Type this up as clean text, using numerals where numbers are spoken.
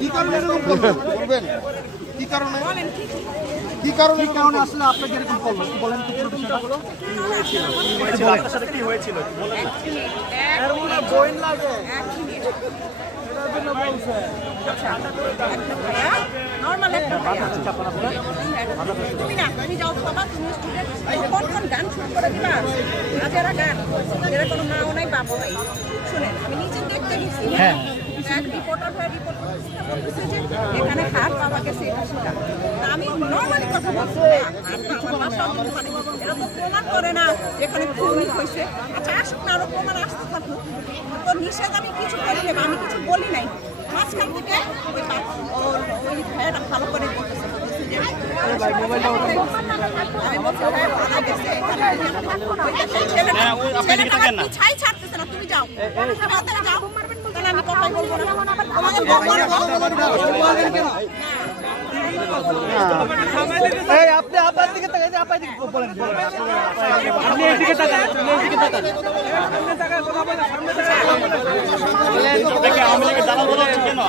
কি কারণে বলবেন? কি কারণে আসলে আপনাকে এরকম করলো? বলেন তো পুরো বিষয়টা। আপনার সাথে কি হয়েছিল বলেন। বইন লাগে তুমি না তুমি যাও বাবা, তুমি স্টুডেন্ট গান শুরু করে দিবা। আজেরা গান এরা কোনো মাও নাই বাবু নাই। শুনেন, আমি নিচে দেখতে গেছি, এক রিপোর্টার হয়ে রিপোর্ট করতেছে যে এখানে হাত পাওয়া গেছে, এটা সেটা। আমি নর্মালি কথা বলছি, আমার বাসা এরা তো প্রমাণ করে না এখানে খুবই হয়েছে। আচ্ছা আসুক না, আরো প্রমাণ আসতে থাকুক, তো নিষেধ আমি কিছু করি নেব, আমি কিছু বলি নাই। মাঝখান থেকে ওই ভাইয়াটা ভালো করে বলতেছে ছাই ছাড়তেছে না, তুমি যাও যাও, তাহলে আমি কথাই বলবো না। আপনি আপনার দিকে তাকান, আপনার দিকে বলেন, আপনি এদিকে তাকান, এদিকে তাকান। আওয়ামী লীগের দালাল বলা হচ্ছে কেন?